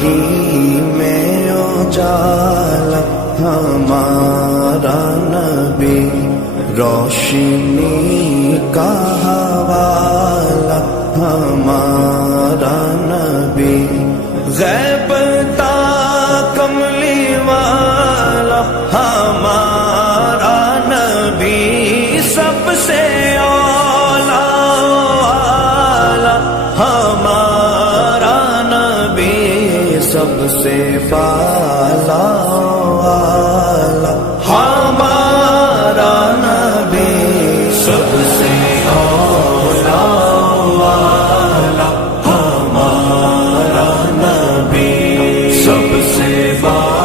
زندگی میں اجالا ہمارا نبی روشنی کا حوالہ ہمارا نبی غیب تا کملی والا ہمارا نبی سب سے اولا ہمارا نبی سب سے بالا ہمارا نبی سب سے اولا والا ہمارا نبی سب سے بالا